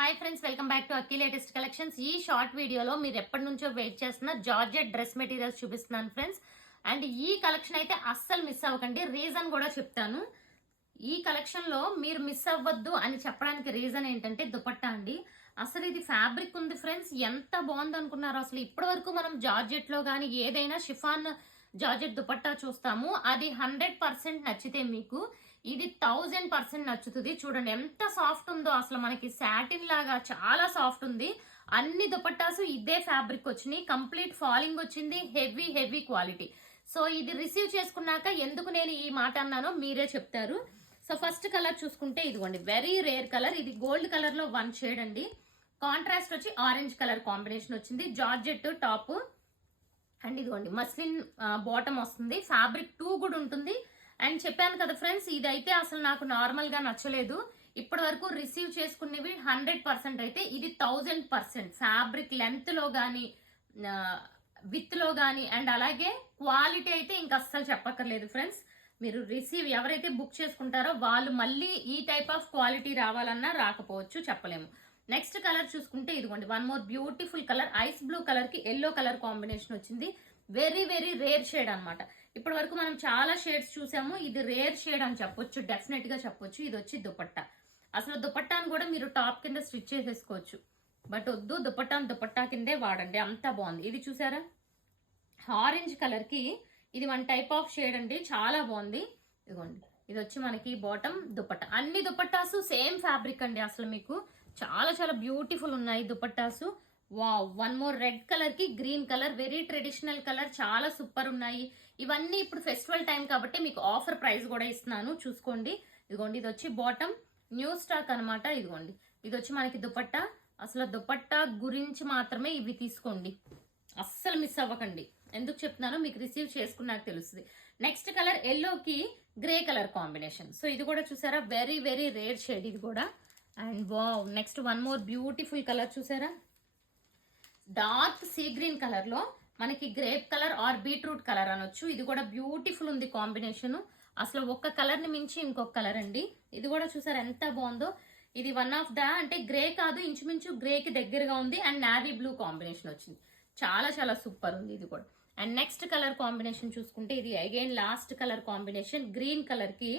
Hi friends, welcome back to Akki latest collections. ఈ short వీడియోలో మీరు ఎప్పటి నుంచో వెయిట్ చేస్తున్న జార్జెట్ డ్రెస్ మెటీరియల్స్ చూపిస్తున్నాను ఫ్రెండ్స్. అండ్ ఈ కలెక్షన్ అయితే అస్సలు మిస్ అవ్వకండి. రీజన్ కూడా చెప్తాను. ఈ కలెక్షన్ లో మీరు మిస్ అవ్వద్దు అని చెప్పడానికి రీజన్ ఏంటంటే దుపట్టా అండి. అసలు ఇది ఫ్యాబ్రిక్ ఉంది ఫ్రెండ్స్, ఎంత బాగుంది అనుకున్నారు. అసలు ఇప్పటి వరకు మనం జార్జెట్ లో కానీ ఏదైనా షిఫాన్ జార్జెట్ దుపట్టా చూస్తాము, అది 100% నచ్చితే మీకు ఇది 1000% నచ్చుతుంది. చూడండి ఎంత సాఫ్ట్ ఉందో, అసలు మనకి సాటిన్ లాగా చాలా సాఫ్ట్ ఉంది. అన్ని దుపట్టాసు ఇదే ఫ్యాబ్రిక్ వచ్చినాయి, కంప్లీట్ ఫాలింగ్ వచ్చింది, హెవీ హెవీ క్వాలిటీ. సో ఇది రిసీవ్ చేసుకున్నాక ఎందుకు నేను ఈ మాట అన్నానో మీరే చెప్తారు. సో ఫస్ట్ కలర్ చూసుకుంటే ఇదిగోండి, వెరీ రేర్ కలర్. ఇది గోల్డ్ కలర్ లో 1 షేడ్ అండి. కాంట్రాస్ట్ వచ్చి ఆరెంజ్ కలర్ కాంబినేషన్ వచ్చింది. జార్జెట్ టాప్ అండ్ ఇదిగోండి మస్లిన్ బాటమ్ వస్తుంది. ఫ్యాబ్రిక్ 2 కూడా ఉంటుంది. అండ్ చెప్పాను కదా ఫ్రెండ్స్, ఇదైతే అసలు నాకు నార్మల్ గా నచ్చలేదు. ఇప్పటి వరకు రిసీవ్ చేసుకునేవి 100% అయితే ఇది 1000%. ఫ్యాబ్రిక్ లెంత్ లో గానీ విత్ లో గానీ అండ్ అలాగే క్వాలిటీ అయితే ఇంక అస్సలు చెప్పక్కర్లేదు ఫ్రెండ్స్. మీరు రిసీవ్ ఎవరైతే బుక్ చేసుకుంటారో వాళ్ళు మళ్ళీ ఈ టైప్ ఆఫ్ క్వాలిటీ రావాలన్నా రాకపోవచ్చు, చెప్పలేము. నెక్స్ట్ కలర్ చూసుకుంటే ఇదిగోండి, 1 more beautiful colour. Ice blue colour కి ఎల్లో కలర్ కాంబినేషన్ వచ్చింది. వెరీ వెరీ రేర్ షేడ్ అనమాట. ఇప్పటి వరకు మనం చాలా షేడ్స్ చూసాము, ఇది రేర్ షేడ్ అని చెప్పొచ్చు, డెఫినెట్ గా చెప్పొచ్చు. ఇది వచ్చి దుపట్టా. అసలు దుపట్టాను కూడా మీరు టాప్ కింద స్టిచ్ చేసేసుకోవచ్చు, బట్ వద్దు, దుపట్టా కిందే వాడండి, అంత బాగుంది. ఇది చూసారా, ఆరెంజ్ కలర్ కి ఇది 1 టైప్ ఆఫ్ షేడ్ అండి, చాలా బాగుంది. ఇదిగోండి, ఇది వచ్చి మనకి బాటమ్ దుపట్టా. అన్ని దుపట్టాసు సేమ్ ఫ్యాబ్రిక్ అండి. అసలు మీకు చాలా చాలా బ్యూటిఫుల్ ఉన్నాయి దుపట్టాసు. వావ్, 1 మోర్ రెడ్ కలర్ కి green colour, very traditional colour, చాలా సూపర్ ఉన్నాయి. ఇవన్నీ ఇప్పుడు ఫెస్టివల్ టైం కాబట్టి మీకు ఆఫర్ ప్రైస్ కూడా ఇస్తున్నాను, చూసుకోండి. ఇదిగోండి, ఇది వచ్చి బాటమ్, న్యూ స్టాక్ అనమాట. ఇదిగోండి, ఇది వచ్చి మనకి దుపట్టా. అసలు దుపట్టా గురించి మాత్రమే ఇవి తీసుకోండి, అస్సలు మిస్ అవ్వకండి. ఎందుకు చెప్తున్నానో మీకు రిసీవ్ చేసుకున్నాక తెలుస్తుంది. నెక్స్ట్ కలర్ ఎల్లోకి గ్రే కలర్ కాంబినేషన్. సో ఇది కూడా చూసారా, వెరీ వెరీ రేర్ షేడ్ ఇది కూడా. And wow, next 1 more beautiful colour చూసారా, డార్క్ సీ గ్రీన్ కలర్ లో మనకి grape colour or beetroot colour అనొచ్చు. ఇది కూడా బ్యూటిఫుల్ ఉంది కాంబినేషన్. అసలు ఒక్క కలర్ ని మించి ఇంకొక కలర్ అండి. ఇది కూడా చూసారా ఎంత బాగుందో. ఇది వన్ ఆఫ్ ద, అంటే గ్రే కాదు, ఇంచుమించు గ్రే కి దగ్గరగా ఉంది. అండ్ నావీ బ్లూ కాంబినేషన్ వచ్చింది, చాలా చాలా సూపర్ ఉంది ఇది కూడా. అండ్ నెక్స్ట్ కలర్ కాంబినేషన్ చూసుకుంటే ఇది again last colour combination, green colour కి.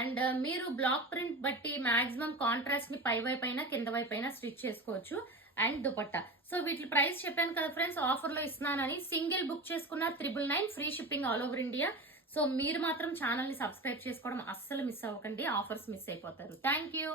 అండ్ మీరు బ్లాక్ ప్రింట్ బట్టి మాక్సిమం కాంట్రాస్ట్ ని పై వైపు అయినా కింద వైపు అయినా స్టిచ్ చేసుకోవచ్చు. అండ్ దుపట్టా. సో వీటి ప్రైస్ చెప్పాను కదా ఫ్రెండ్స్, ఆఫర్ లో ఇస్తున్నానని. సింగిల్ బుక్ చేసుకున్న 999, free shipping all over India. So మీరు మాత్రం ఛానల్ ని సబ్స్క్రైబ్ చేసుకోవడం అస్సలు మిస్ అవ్వకండి, ఆఫర్స్ మిస్ అయిపోతారు. Thank you.